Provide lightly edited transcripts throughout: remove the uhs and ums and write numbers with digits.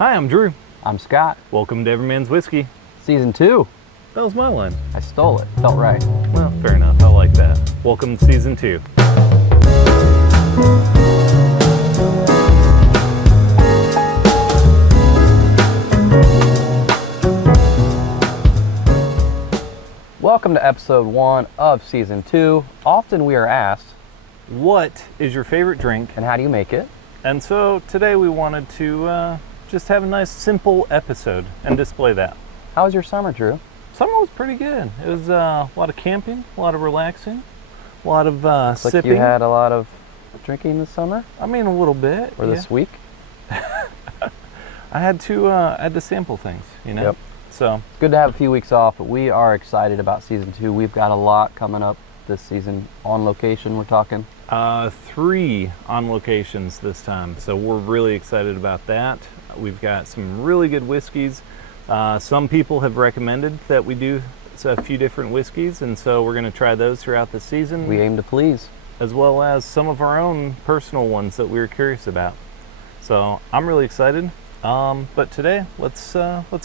Hi, I'm Drew. I'm Scott. Welcome to Everyman's Whiskey. Season 2. That was my line. I stole it. Felt right. Well, fair enough. I like that. Welcome to Season 2. Welcome to episode 1 of Season 2. Often we are asked, What is your favorite drink? and how do you make it? And so today we wanted to just have a nice, simple episode and display that. How was your summer, Drew? Summer was pretty good. It was a lot of camping, a lot of relaxing, a lot of Looks sipping. like you had a lot of drinking this summer, I mean, a little bit. or this week. I had to sample things, you know. Yep. So It's good to have a few weeks off, but we are excited about Season 2. We've got a lot coming up this season on location, we're talking. 3 on locations this time, so we're really excited about that. We've got some really good whiskeys. Some people have recommended that we do a few different whiskeys, and so we're going to try those throughout the season. We aim to please. As well as some of our own personal ones that we were curious about. So I'm really excited. But today, let's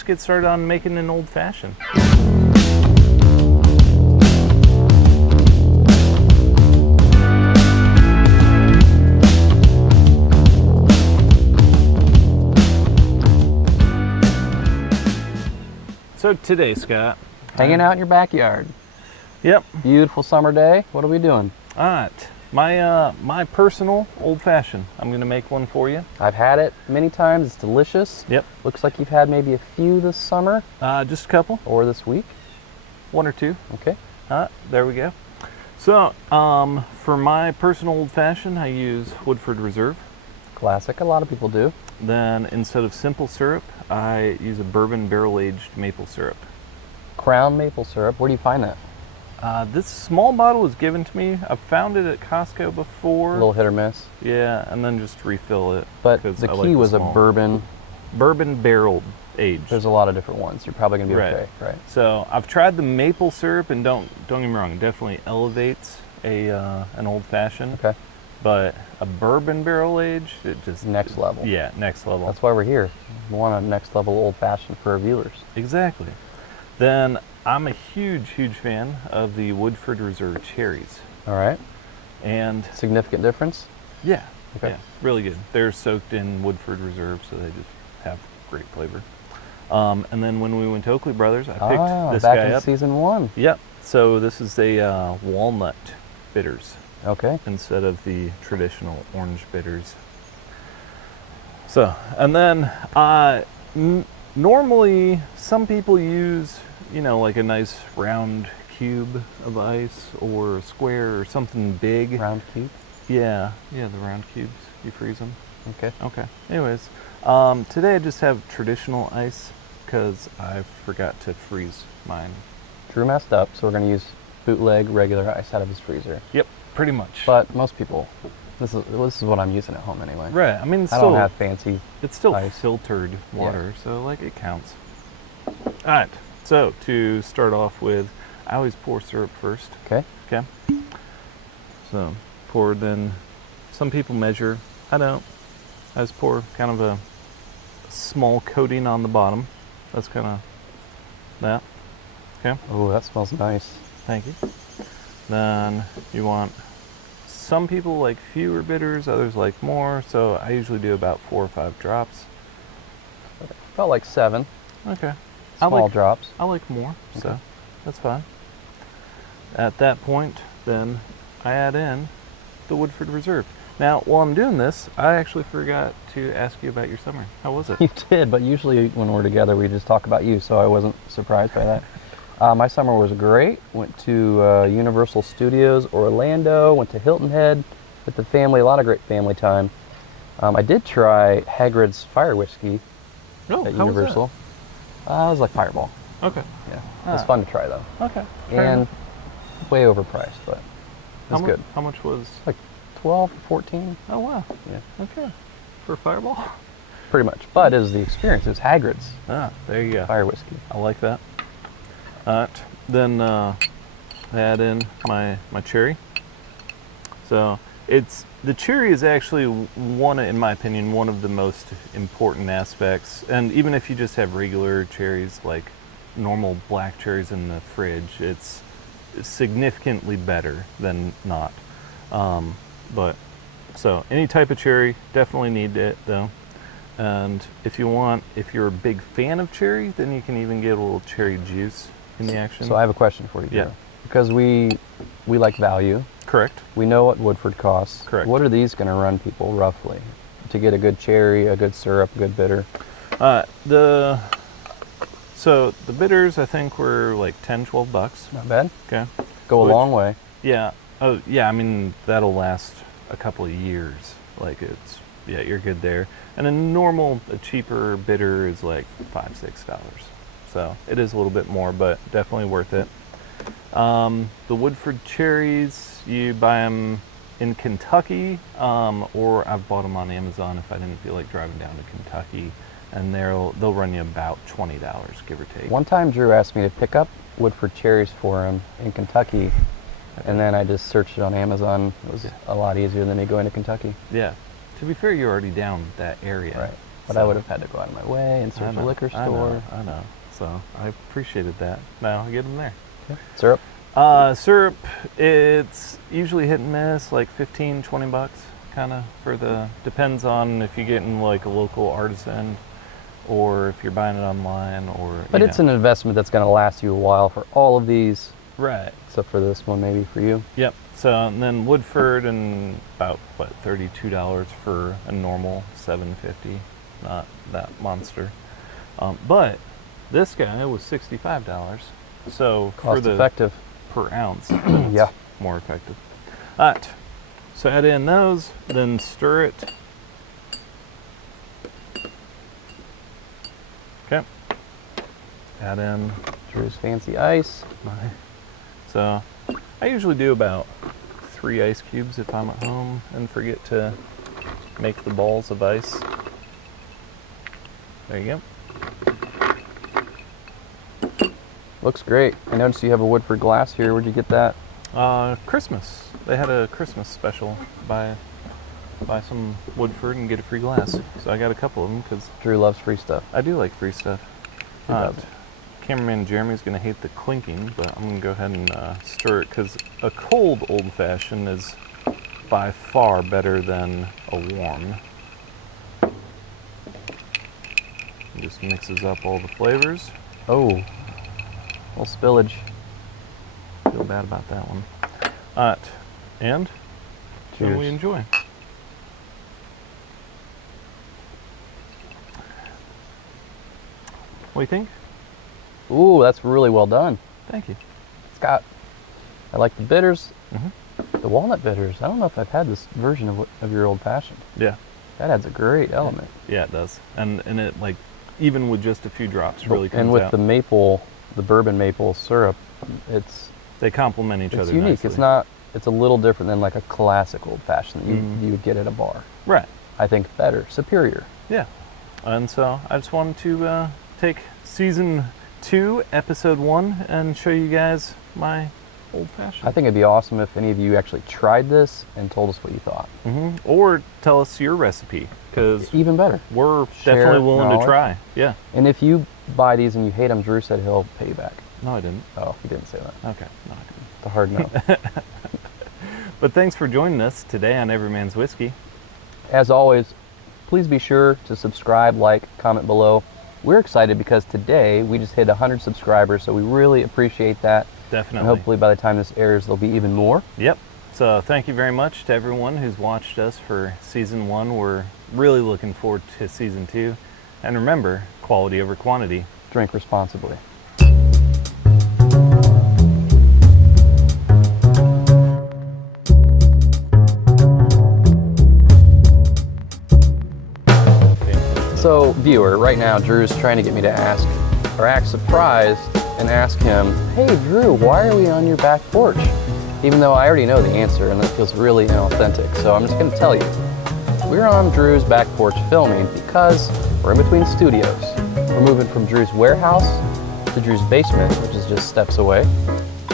get started on making an old fashioned. So today, Scott, Hanging out in your backyard. Yep. Beautiful summer day. What are we doing? All right. My personal old fashioned. I'm gonna make one for you. I've had it many times. It's delicious. Yep. Looks like you've had maybe a few this summer Just a couple, or this week. 1 or 2. Okay. There we go. So, for my personal old fashioned, I use Woodford Reserve. Classic. A lot of people do. Then instead of simple syrup, I use a bourbon barrel-aged maple syrup. Crown maple syrup. Where do you find that? This small bottle was given to me. I've found it at Costco A before. little hit or miss. Yeah, and then just refill it. But 'cause the I key like the was a small. bourbon. Bourbon barrel aged. There's a lot of different ones. You're probably going to be Right. okay. Right. So I've tried the maple syrup, and don't get me wrong, it definitely elevates an old fashioned. Okay. But a bourbon barrel aged, it just Next level. Yeah, next level. That's why we're here. We want a next level old fashioned for our viewers. Exactly. Then I'm a huge fan of the Woodford Reserve cherries. All right. And Significant difference? yeah, Okay. yeah, really good. They're soaked in Woodford Reserve, so they just have great flavor. And then when we went to Oakley Brothers, I picked this back guy in up. season 1. Yep. So this is a walnut bitters Okay. instead of the traditional orange bitters. So, and then normally some people use, like a nice round cube of ice or a square or something big. Round cube. Yeah, the round cubes. You freeze them. Okay. Okay. Anyways, today I just have traditional ice because I forgot to freeze mine. Drew messed up, so we're going to use bootleg regular ice out of his freezer. Yep, pretty much. But most people, this is what I'm using at home anyway. right. I mean, I don't have fancy. it's still ice. filtered water, so it counts. All right. So to start off with, I always pour syrup first. Okay. Okay. So pour, then some people measure. I don't. I just pour kind of a small coating on the bottom. That's kind of that. Okay. Oh, that smells nice. Thank you. Then you want, some people like fewer bitters, others like more. So I usually do about 4 or 5 drops. Felt like 7 Okay. small drops. I like more, so Okay. that's fine. At that point, then I add in the Woodford Reserve. Now, while I'm doing this, I actually forgot to ask you about your summer. How was it? You did, but usually when we're together, we just talk about you, so I wasn't surprised by that. My summer was great. Went to Universal Studios Orlando, went to Hilton Head with the family, a lot of great family time. I did try Hagrid's Fire Whiskey Oh, at how Universal. It was like Fireball. was that? Okay. Yeah, it was fun to try though. Okay. Fair And enough. way overpriced, but it was good. How much was? 12, 14, Oh, wow. yeah, Okay. For Fireball? pretty much. But it was the experience. It was Hagrid's There you go. Fire Whiskey. I like that. All right. Then I add in my cherry. So The cherry is actually one, in my opinion, one of the most important aspects. And even if you just have regular cherries, like normal black cherries in the fridge, it's significantly better than not. But so any type of cherry, definitely need it though. And if you're a big fan of cherry, then you can even get a little cherry juice in the action. So I have a question for you. Yeah. Drew. Because we like value. Correct. We know what Woodford costs. Correct. What are these going to run people roughly to get a good cherry, a good syrup, a good bitter? So the bitters, I think, were like $10-12. Not bad. Okay. Go a long way. Yeah. Oh, yeah. I mean, that'll last a couple of years. Like you're good there. And a cheaper bitter is like $5-6. So it is a little bit more, but definitely worth it. The Woodford cherries, you buy them in Kentucky, or I've bought them on Amazon if I didn't feel like driving down to Kentucky, and they'll run you about $20, give or take. One time Drew asked me to pick up Woodford cherries for him in Kentucky, and then I just searched it on Amazon. It was a lot easier than me going to Kentucky. Yeah. To be fair, you're already down that area. Right. But so I would have had to go out of my way and search a liquor store. I know. So I appreciated that. Now I get them there. Okay. Syrup? Syrup, it's usually hit and miss, like $15-20, kind of depends on if you're getting like a local artisan or if you're buying it online or. But it's an investment that's going to last you a while for all of these. Right. Except for this one, maybe for you. Yep. So and then Woodford and about $32 for a normal $7.50, not that monster. But this guy was $65. So cost effective per ounce. Yeah, more effective. All right. So add in those, then stir it. Okay. Add in Drew's fancy ice. So I usually do about 3 ice cubes if I'm at home and forget to make the balls of ice. There you go. Looks great. I noticed you have a Woodford glass here. Where'd you get that? Christmas. They had a Christmas special. Buy some Woodford and get a free glass. So I got a couple of them because Drew loves free stuff. I do like free stuff. Cameraman Jeremy's going to hate the clinking, but I'm going to go ahead and stir it because a cold Old Fashioned is by far better than a warm. It just mixes up all the flavors. Oh, a little spillage. Feel bad about that one. All right, and cheers. We enjoy. What do you think? Ooh, that's really well done. Thank you. I like the bitters. Mm-hmm. The walnut bitters. I don't know if I've had this version of your Old Fashioned. Yeah. That adds a great element. Yeah, it does. And it, like, even with just a few drops, really comes out. And with the maple, the bourbon maple syrup, they complement each other. It's unique. Nicely. It's a little different than like a classic Old Fashioned that you would get at a bar. Right. I think better, superior. Yeah. And so I just wanted to take season 2, episode 1, and show you guys my Old Fashioned. I think it'd be awesome if any of you actually tried this and told us what you thought. Mm-hmm. Or tell us your recipe, because even better. We're definitely willing to try. Yeah. And if you buy these and you hate them, Drew said he'll pay you back. No, I didn't. Oh, he didn't say that. Okay. No, I didn't. It's a hard no. But thanks for joining us today on Every Man's Whiskey. As always, please be sure to subscribe, like, comment below. We're excited because today we just hit 100 subscribers, so we really appreciate that. Definitely. And hopefully by the time this airs, there'll be even more. Yep. So thank you very much to everyone who's watched us for season 1. We're really looking forward to season 2. And remember, quality over quantity. Drink responsibly. So, viewer, right now Drew's trying to get me to act surprised and ask him, hey Drew, why are we on your back porch? Even though I already know the answer and that feels really inauthentic. So I'm just going to tell you. We're on Drew's back porch filming because we're in between studios. We're moving from Drew's warehouse to Drew's basement, which is just steps away.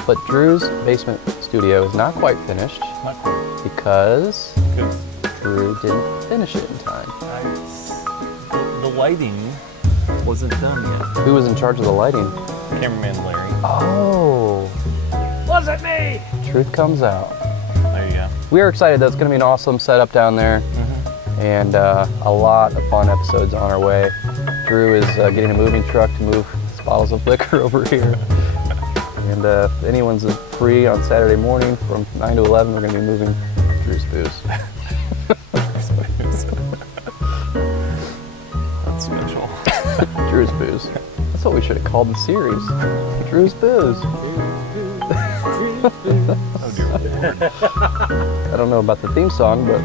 But Drew's basement studio is not quite finished. Not quite. Because 'Cause Drew didn't finish it in time. the lighting wasn't done yet. Who was in charge of the lighting? Cameraman Larry. Oh, Wasn't me! truth comes out. There you go. We are excited though. It's going to be an awesome setup down there, and a lot of fun episodes on our way. Drew is getting a moving truck to move his bottles of liquor over here. And if anyone's free on Saturday morning from 9 to 11, we're going to be moving Drew's booze. That's special. Drew's booze. That's what we should have called the series. Drew's booze. Oh dear Lord. I don't know about the theme song, but